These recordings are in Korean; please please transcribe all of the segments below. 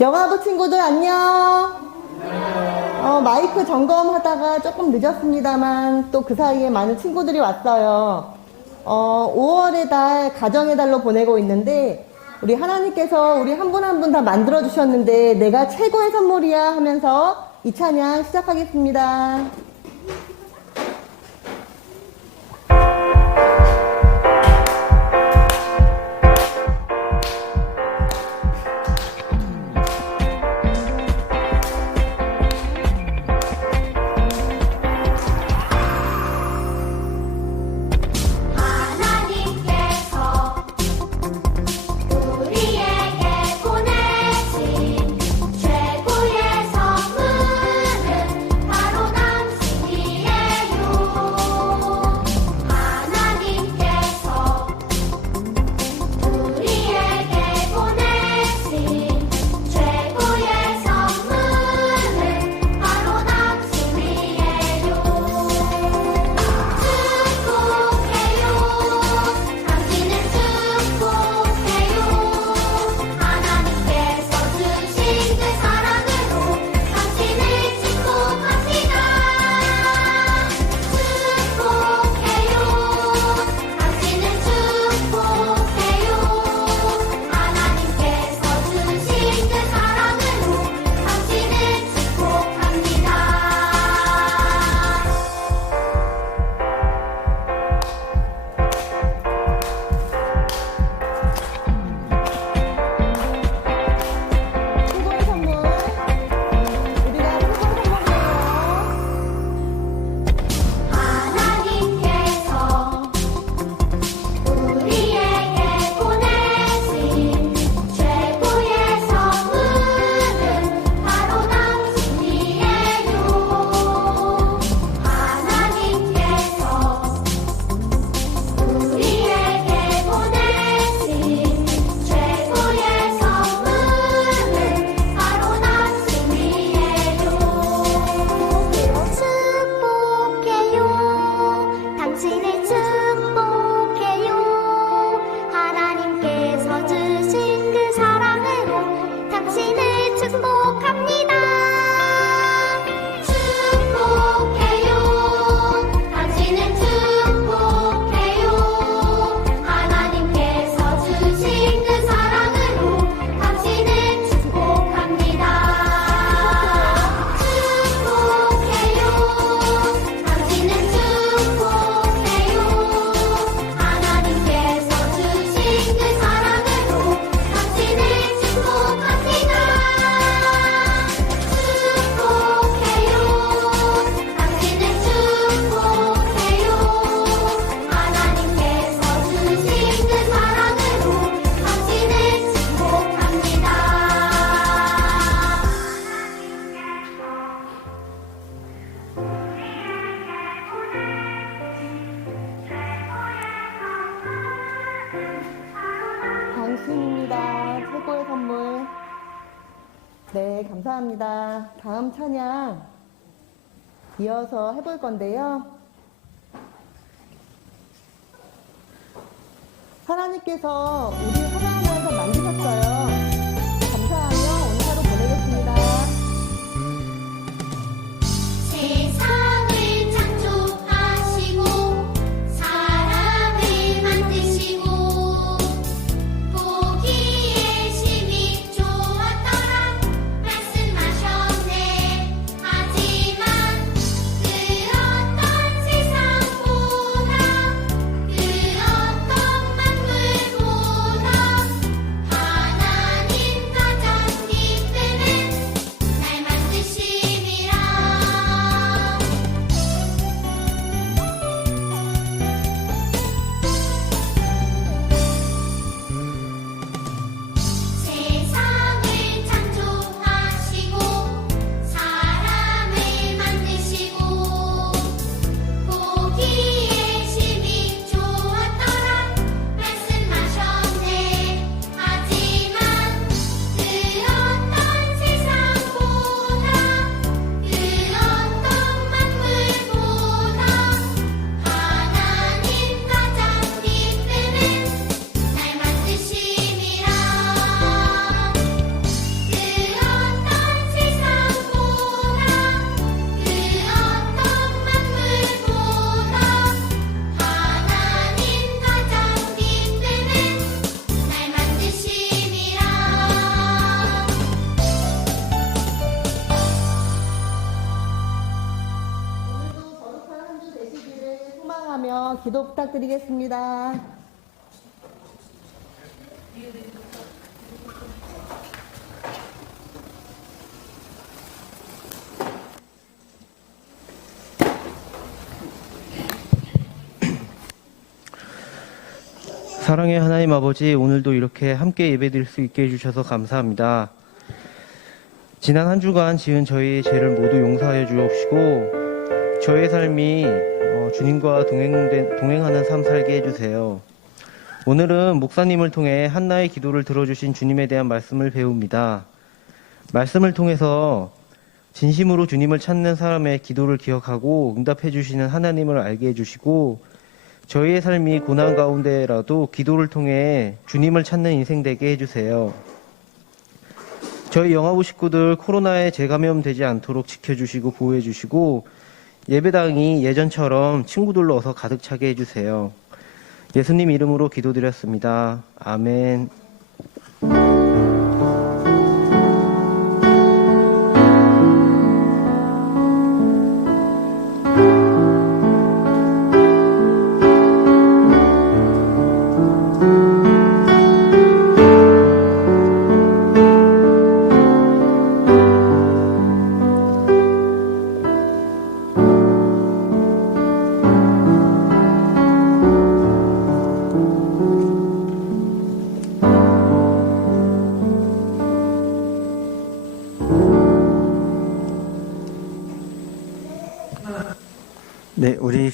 영화부 친구들 안녕. 어, 마이크 점검하다가 조금 늦었습니다만 또 그 사이에 많은 친구들이 왔어요. 어, 5월의 달 가정의 달로 보내고 있는데 우리 하나님께서 우리 한 분 한 분 다 만들어 주셨는데 내가 최고의 선물이야 하면서 이 찬양 시작하겠습니다. 감사합니다. 다음 찬양 이어서 해볼 건데요. 하나님께서 우리 부탁드리겠습니다. 사랑의 하나님 아버지, 오늘도 이렇게 함께 예배드릴 수 있게 해주셔서 감사합니다. 지난 한 주간 지은 저희의 죄를 모두 용서하여 주옵시고, 저의 삶이 어, 주님과 동행된, 동행하는 삶 살게 해주세요. 오늘은 목사님을 통해 한나의 기도를 들어주신 주님에 대한 말씀을 배웁니다. 말씀을 통해서 진심으로 주님을 찾는 사람의 기도를 기억하고 응답해 주시는 하나님을 알게 해주시고, 저희의 삶이 고난 가운데라도 기도를 통해 주님을 찾는 인생 되게 해주세요. 저희 영화부 식구들 코로나에 재감염되지 않도록 지켜주시고 보호해주시고 예배당이 예전처럼 친구들로 어서 가득 차게 해주세요. 예수님 이름으로 기도드렸습니다. 아멘.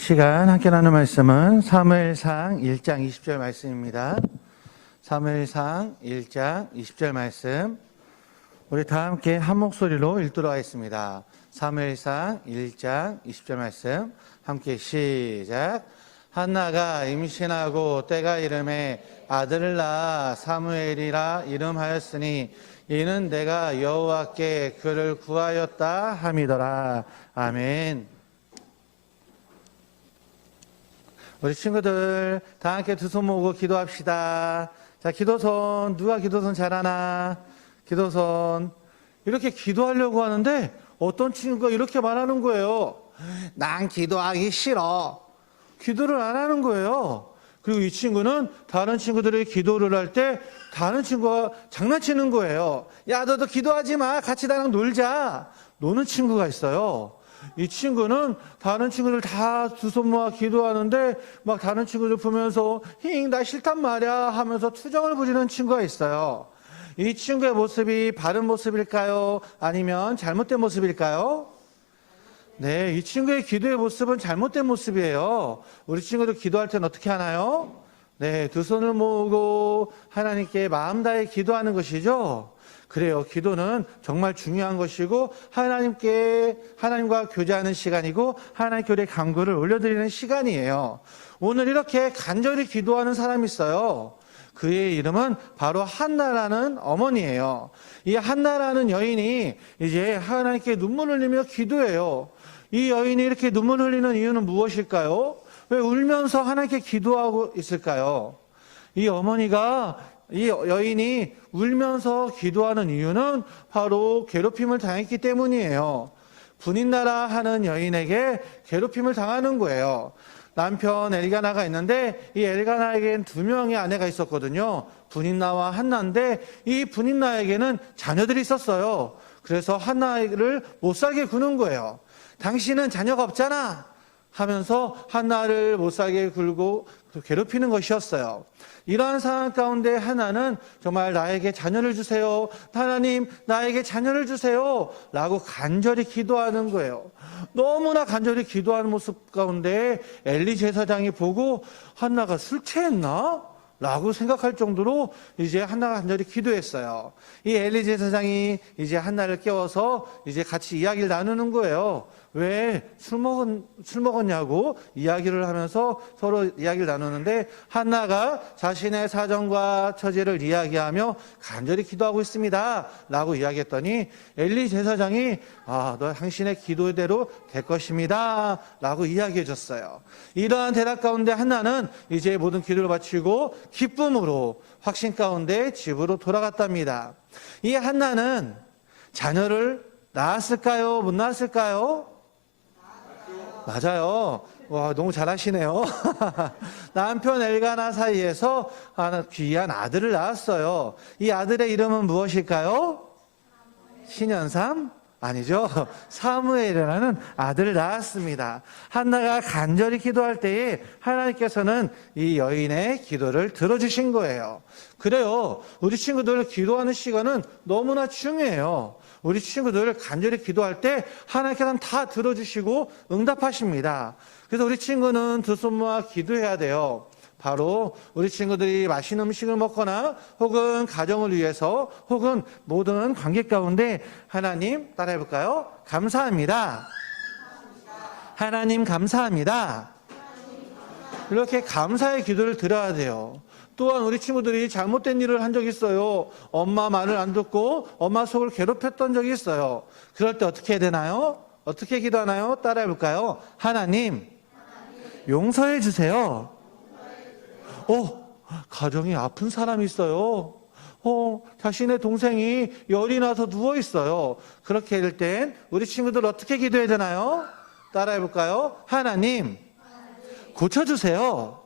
시간 함께 나누는 말씀은 사무엘상 1장 20절 말씀입니다. 사무엘상 1장 20절 말씀. 우리 다 함께 한 목소리로 읽도록 하겠습니다. 사무엘상 1장 20절 말씀. 함께 시작. 한나가 임신하고 때가 이름에 아들을 낳아 사무엘이라 이름하였으니 이는 내가 여호와께 그를 구하였다 함이더라. 아멘. 우리 친구들 다 함께 두 손 모으고 기도합시다. 자, 기도선 누가 기도선 잘하나? 기도선 이렇게 기도하려고 하는데 어떤 친구가 이렇게 말하는 거예요. 난 기도하기 싫어. 기도를 안 하는 거예요. 그리고 이 친구는 다른 친구들이 기도를 할 때 다른 친구가 장난치는 거예요. 야, 너도 기도하지 마. 같이 나랑 놀자. 노는 친구가 있어요. 이 친구는 다른 친구들 다 두 손 모아 기도하는데 막 다른 친구들 보면서 힝, 나 싫단 말이야 하면서 투정을 부리는 친구가 있어요. 이 친구의 모습이 바른 모습일까요? 아니면 잘못된 모습일까요? 네, 이 친구의 기도의 모습은 잘못된 모습이에요. 우리 친구들 기도할 때는 어떻게 하나요? 네, 두 손을 모으고 하나님께 마음 다해 기도하는 것이죠. 그래요. 기도는 정말 중요한 것이고 하나님께 하나님과 교제하는 시간이고 하나님 교회 강구를 올려드리는 시간이에요. 오늘 이렇게 간절히 기도하는 사람이 있어요. 그의 이름은 바로 한나라는 어머니예요. 이 한나라는 여인이 이제 하나님께 눈물을 흘리며 기도해요. 이 여인이 이렇게 눈물 흘리는 이유는 무엇일까요? 왜 울면서 하나님께 기도하고 있을까요? 이 어머니가 이 여인이 울면서 기도하는 이유는 바로 괴롭힘을 당했기 때문이에요. 분인나라 하는 여인에게 괴롭힘을 당하는 거예요. 남편 엘가나가 있는데 이 엘가나에겐 두 명의 아내가 있었거든요. 분인나와 한나인데 이 분인나에게는 자녀들이 있었어요. 그래서 한나를 못 살게 구는 거예요. 당신은 자녀가 없잖아. 하면서 한나를 못 살게 굴고 괴롭히는 것이었어요. 이러한 상황 가운데 하나는 정말 나에게 자녀를 주세요. 하나님, 나에게 자녀를 주세요. 라고 간절히 기도하는 거예요. 너무나 간절히 기도하는 모습 가운데 엘리 제사장이 보고 한나가 술 취했나? 라고 생각할 정도로 이제 한나가 간절히 기도했어요. 이 엘리 제사장이 이제 한나를 깨워서 이제 같이 이야기를 나누는 거예요. 왜 술 먹은 술 먹었냐고 이야기를 하면서 서로 이야기를 나누는데 한나가 자신의 사정과 처지를 이야기하며 간절히 기도하고 있습니다라고 이야기했더니 엘리 제사장이 아, 너 당신의 기도대로 될 것입니다라고 이야기해 줬어요. 이러한 대답 가운데 한나는 이제 모든 기도를 마치고 기쁨으로 확신 가운데 집으로 돌아갔답니다. 이 한나는 자녀를 낳았을까요? 못 낳았을까요? 맞아요. 와, 너무 잘하시네요. 남편 엘가나 사이에서 하나 귀한 아들을 낳았어요. 이 아들의 이름은 무엇일까요? 신현삼? 아니죠. 사무엘이라는 아들을 낳았습니다. 한나가 간절히 기도할 때에 하나님께서는 이 여인의 기도를 들어주신 거예요. 그래요. 우리 친구들 기도하는 시간은 너무나 중요해요. 우리 친구들 간절히 기도할 때 하나님께서는 다 들어주시고 응답하십니다. 그래서 우리 친구는 두 손 모아 기도해야 돼요. 바로 우리 친구들이 맛있는 음식을 먹거나 혹은 가정을 위해서 혹은 모든 관계 가운데 하나님 따라해 볼까요? 감사합니다. 하나님 감사합니다. 이렇게 감사의 기도를 드려야 돼요. 또한 우리 친구들이 잘못된 일을 한 적이 있어요. 엄마 말을 안 듣고 엄마 속을 괴롭혔던 적이 있어요. 그럴 때 어떻게 해야 되나요? 어떻게 기도하나요? 따라해 볼까요? 하나님, 용서해 주세요. 어, 가정이 아픈 사람이 있어요. 어, 자신의 동생이 열이 나서 누워 있어요. 그렇게 될 땐 우리 친구들 어떻게 기도해야 되나요? 따라해 볼까요? 하나님, 고쳐주세요.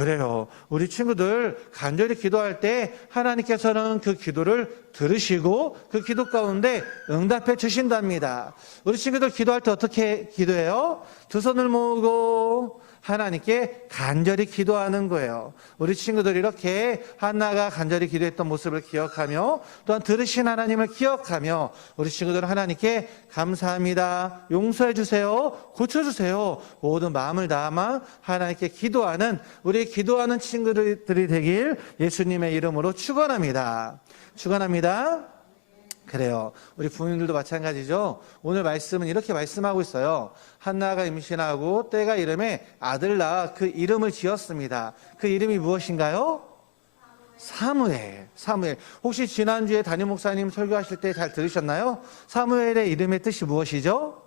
그래요. 우리 친구들 간절히 기도할 때 하나님께서는 그 기도를 들으시고 그 기도 가운데 응답해 주신답니다. 우리 친구들 기도할 때 어떻게 기도해요? 두 손을 모으고 하나님께 간절히 기도하는 거예요. 우리 친구들 이렇게 한나가 간절히 기도했던 모습을 기억하며 또한 들으신 하나님을 기억하며 우리 친구들 하나님께 감사합니다. 용서해 주세요. 고쳐 주세요. 모든 마음을 담아 하나님께 기도하는 우리 기도하는 친구들이 되길 예수님의 이름으로 축원합니다. 축원합니다. 그래요. 우리 부모님들도 마찬가지죠. 오늘 말씀은 이렇게 말씀하고 있어요. 한나가 임신하고 때가 이름에 아들 낳아 그 이름을 지었습니다. 그 이름이 무엇인가요? 사무엘. 사무엘. 혹시 지난주에 담임 목사님 설교하실 때 잘 들으셨나요? 사무엘의 이름의 뜻이 무엇이죠?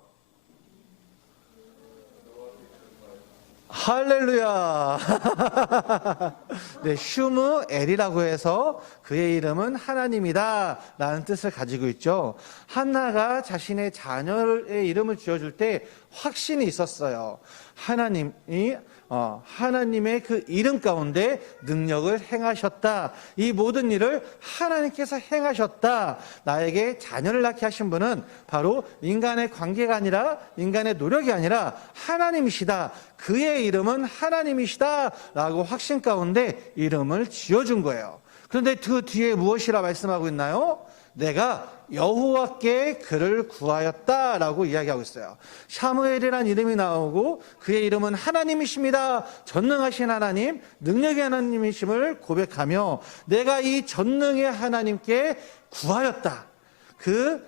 할렐루야. 네, 슈무엘이라고 해서 그의 이름은 하나님이다 라는 뜻을 가지고 있죠. 한나가 자신의 자녀의 이름을 지어줄 때 확신이 있었어요. 하나님이 어, 하나님의 그 이름 가운데 능력을 행하셨다. 이 모든 일을 하나님께서 행하셨다. 나에게 자녀를 낳게 하신 분은 바로 인간의 관계가 아니라 인간의 노력이 아니라 하나님이시다. 그의 이름은 하나님이시다. 라고 확신 가운데 이름을 지어준 거예요. 그런데 그 뒤에 무엇이라 말씀하고 있나요? 내가 여호와께 그를 구하였다라고 이야기하고 있어요. 샤무엘이라는 이름이 나오고 그의 이름은 하나님이십니다. 전능하신 하나님, 능력의 하나님이심을 고백하며 내가 이 전능의 하나님께 구하였다. 그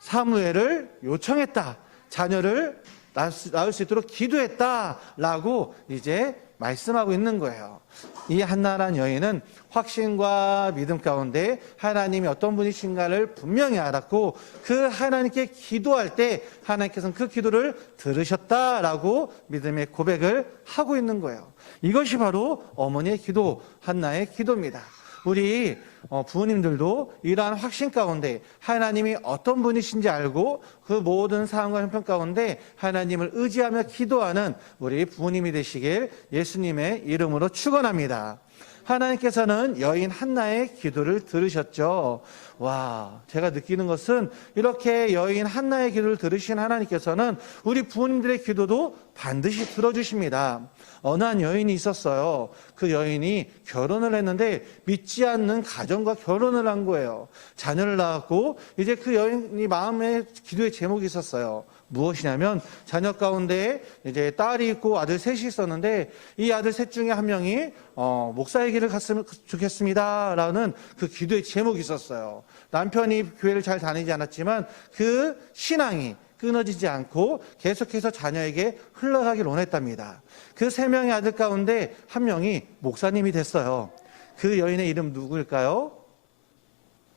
사무엘을 요청했다. 자녀를 낳을 수 있도록 기도했다라고 이제 말씀하고 있는 거예요. 이 한나란 여인은 확신과 믿음 가운데 하나님이 어떤 분이신가를 분명히 알았고 그 하나님께 기도할 때 하나님께서는 그 기도를 들으셨다라고 믿음의 고백을 하고 있는 거예요. 이것이 바로 어머니의 기도, 한나의 기도입니다. 우리 어, 부모님들도 이러한 확신 가운데 하나님이 어떤 분이신지 알고 그 모든 상황과 형편 가운데 하나님을 의지하며 기도하는 우리 부모님이 되시길 예수님의 이름으로 축원합니다. 하나님께서는 여인 한나의 기도를 들으셨죠. 와, 제가 느끼는 것은 이렇게 여인 한나의 기도를 들으신 하나님께서는 우리 부모님들의 기도도 반드시 들어주십니다. 어느 한 여인이 있었어요. 그 여인이 결혼을 했는데 믿지 않는 가정과 결혼을 한 거예요. 자녀를 낳았고 이제 그 여인이 마음에 기도의 제목이 있었어요. 무엇이냐면 자녀 가운데 이제 딸이 있고 아들 셋이 있었는데 이 아들 셋 중에 한 명이 어, 목사의 길을 갔으면 좋겠습니다라는 그 기도의 제목이 있었어요. 남편이 교회를 잘 다니지 않았지만 그 신앙이 끊어지지 않고 계속해서 자녀에게 흘러가길 원했답니다. 그 세 명의 아들 가운데 한 명이 목사님이 됐어요. 그 여인의 이름 누구일까요?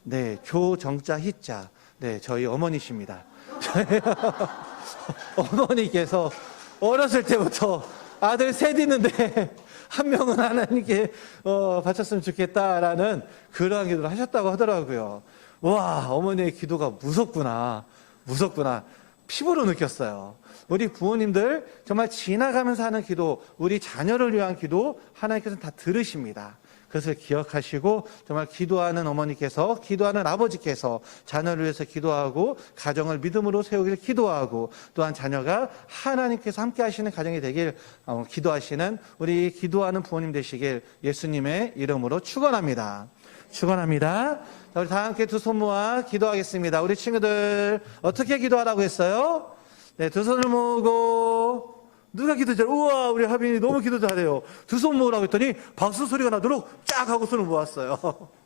네, 조정자 희자. 네, 저희 어머니십니다. 어머니께서 어렸을 때부터 아들 셋 있는데 한 명은 하나님께 어, 바쳤으면 좋겠다라는 그러한 기도를 하셨다고 하더라고요. 와, 어머니의 기도가 무섭구나. 무섭구나. 피부로 느꼈어요. 우리 부모님들 정말 지나가면서 하는 기도, 우리 자녀를 위한 기도 하나님께서는 다 들으십니다. 그것을 기억하시고 정말 기도하는 어머니께서 기도하는 아버지께서 자녀를 위해서 기도하고 가정을 믿음으로 세우길 기도하고 또한 자녀가 하나님께서 함께 하시는 가정이 되길 어, 기도하시는 우리 기도하는 부모님 되시길 예수님의 이름으로 축원합니다. 축원합니다. 자, 우리 다 함께 두 손 모아 기도하겠습니다. 우리 친구들 어떻게 기도하라고 했어요? 네, 두 손을 모으고 누가 기도 잘? 우와, 우리 하빈이 너무 기도 잘해요. 두 손 모으라고 했더니 박수 소리가 나도록 쫙 하고 손을 모았어요.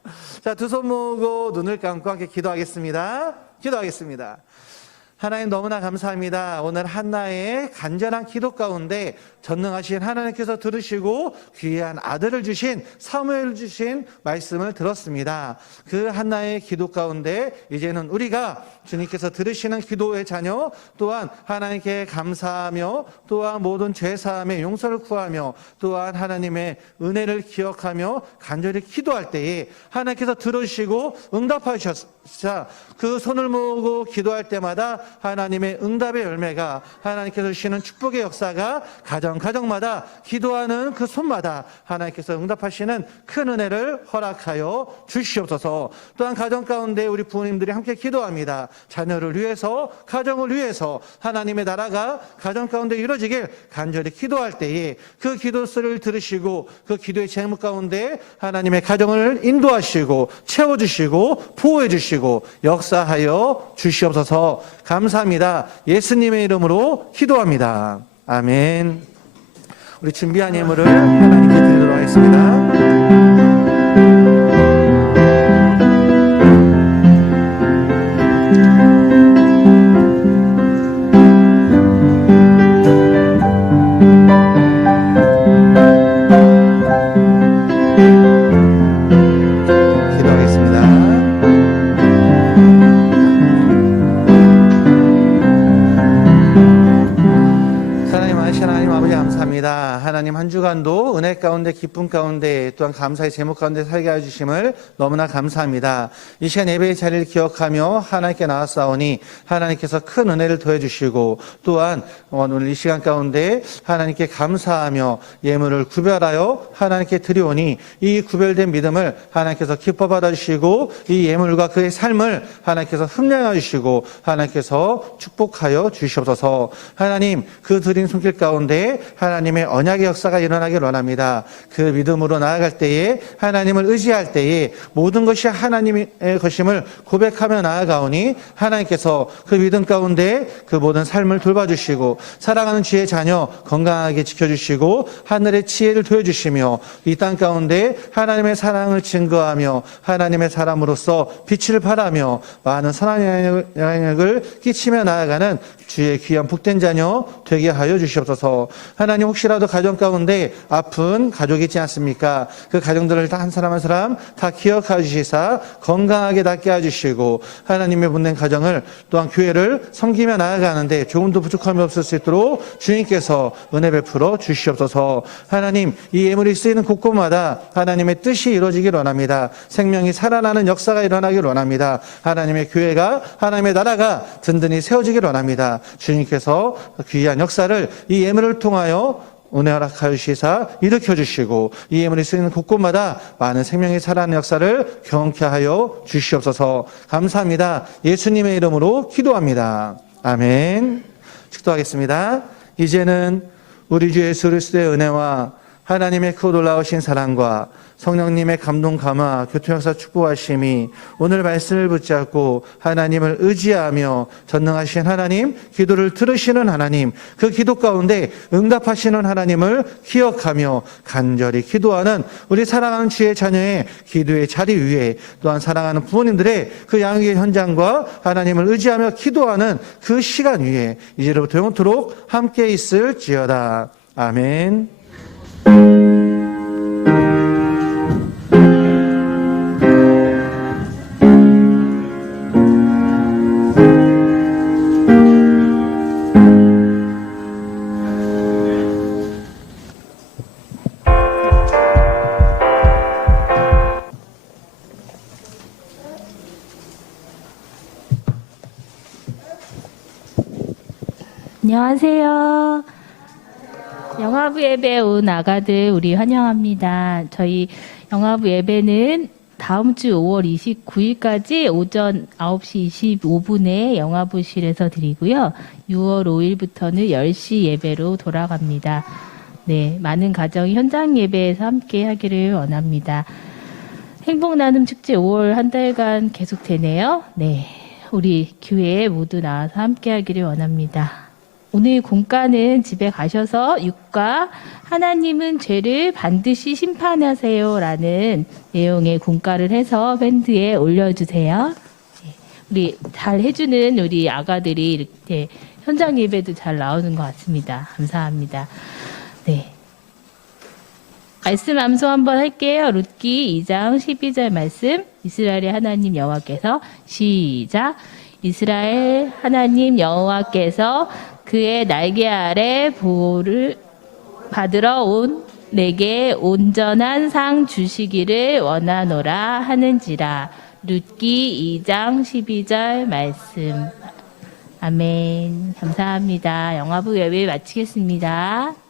자, 두 손 모으고 눈을 감고 함께 기도하겠습니다. 기도하겠습니다. 하나님 너무나 감사합니다. 오늘 한나의 간절한 기도 가운데 전능하신 하나님께서 들으시고 귀한 아들을 주신 사무엘을 주신 말씀을 들었습니다. 그 한나의 기도 가운데 이제는 우리가 주님께서 들으시는 기도의 자녀 또한 하나님께 감사하며 또한 모든 죄 사함의 용서를 구하며 또한 하나님의 은혜를 기억하며 간절히 기도할 때에 하나님께서 들으시고 응답하셨 자 그 손을 모으고 기도할 때마다 하나님의 응답의 열매가 하나님께서 주시는 축복의 역사가 가정 가정마다 기도하는 그 손마다 하나님께서 응답하시는 큰 은혜를 허락하여 주시옵소서. 또한 가정 가운데 우리 부모님들이 함께 기도합니다. 자녀를 위해서 가정을 위해서 하나님의 나라가 가정 가운데 이루어지길 간절히 기도할 때에 그 기도 소리를 들으시고 그 기도의 제목 가운데 하나님의 가정을 인도하시고 채워 주시고 보호해 주시고 역사하여 주시옵소서 감사합니다. 예수님의 이름으로 기도합니다. 아멘. 우리 준비한 예물을 하나님께 드리도록 하겠습니다. 아시 하나님 아버지 감사합니다. 하나님 한 주간도 은혜 가운데 기쁨 가운데 또한 감사의 제목 가운데 살게 해주심을 너무나 감사합니다. 이 시간 예배의 자리를 기억하며 하나님께 나왔사오니 하나님께서 큰 은혜를 더해주시고 또한 오늘 이 시간 가운데 하나님께 감사하며 예물을 구별하여 하나님께 드리오니 이 구별된 믿음을 하나님께서 기뻐 받아주시고 이 예물과 그의 삶을 하나님께서 흠량하여 주시고 하나님께서 축복하여 주시옵소서 하나님 그 드린 손길 가운데 하나님의 언약의 역사가 일어나길 원합니다. 그 믿음으로 나아갈 때에 하나님을 의지할 때에 모든 것이 하나님의 것임을 고백하며 나아가오니 하나님께서 그 믿음 가운데 그 모든 삶을 돌봐주시고 사랑하는 주의 자녀 건강하게 지켜주시고 하늘의 지혜를 도와주시며 이 땅 가운데 하나님의 사랑을 증거하며 하나님의 사람으로서 빛을 발하며 많은 선한 영향력을 끼치며 나아가는 주의 귀한 복된 자녀 되게 하여 주시옵소서. 하나님 혹시라도 가정 가운데 아픈 가족이 있지 않습니까? 그 가정들을 다 한 사람 한 사람 다 기억하여 주시사 건강하게 낫게 해주시고 하나님의 분된 가정을 또한 교회를 섬기며 나아가는데 조금도 부족함이 없을 수 있도록 주님께서 은혜 베풀어 주시옵소서. 하나님 이 예물이 쓰이는 곳곳마다 하나님의 뜻이 이루어지길 원합니다. 생명이 살아나는 역사가 일어나길 원합니다. 하나님의 교회가 하나님의 나라가 든든히 세워지길 원합니다. 주님께서 귀한 역사를 이 예물을 통하여 은혜 허락하여 주시사 일으켜 주시고 이 예물이 쓰이는 곳곳마다 많은 생명이 살아나는 역사를 경험케 하여 주시옵소서 감사합니다. 예수님의 이름으로 기도합니다. 아멘. 축도하겠습니다. 이제는 우리 주 예수 그리스도의 은혜와 하나님의 그 놀라우신 사랑과 성령님의 감동 감화 교통역사 축복하심이 오늘 말씀을 붙잡고 하나님을 의지하며 전능하신 하나님 기도를 들으시는 하나님 그 기도 가운데 응답하시는 하나님을 기억하며 간절히 기도하는 우리 사랑하는 주의 자녀의 기도의 자리 위에 또한 사랑하는 부모님들의 그 양육의 현장과 하나님을 의지하며 기도하는 그 시간 위에 이제로부터 영원토록 함께 있을지어다 아멘. 안녕하세요. 영화부 예배 온 아가들 우리 환영합니다. 저희 영화부 예배는 다음 주 5월 29일까지 오전 9시 25분에 영화부실에서 드리고요. 6월 5일부터는 10시 예배로 돌아갑니다. 네, 많은 가정이 현장 예배에서 함께 하기를 원합니다. 행복 나눔 축제 5월 한 달간 계속되네요. 네. 우리 교회에 모두 나와서 함께 하기를 원합니다. 오늘 공과는 집에 가셔서 육과 하나님은 죄를 반드시 심판하세요라는 내용의 공과를 해서 밴드에 올려주세요. 네. 우리 잘 해주는 우리 아가들이 이렇게 현장 예배도 잘 나오는 것 같습니다. 감사합니다. 네. 말씀 암소 한번 할게요. 룻기 2장 12절 말씀. 이스라엘의 하나님 여호와께서 시작. 이스라엘 하나님 여호와께서 그의 날개 아래 보호를 받으러 온 내게 온전한 상 주시기를 원하노라 하는지라. 룻기 2장 12절 말씀. 아멘. 감사합니다. 영화부 예배 마치겠습니다.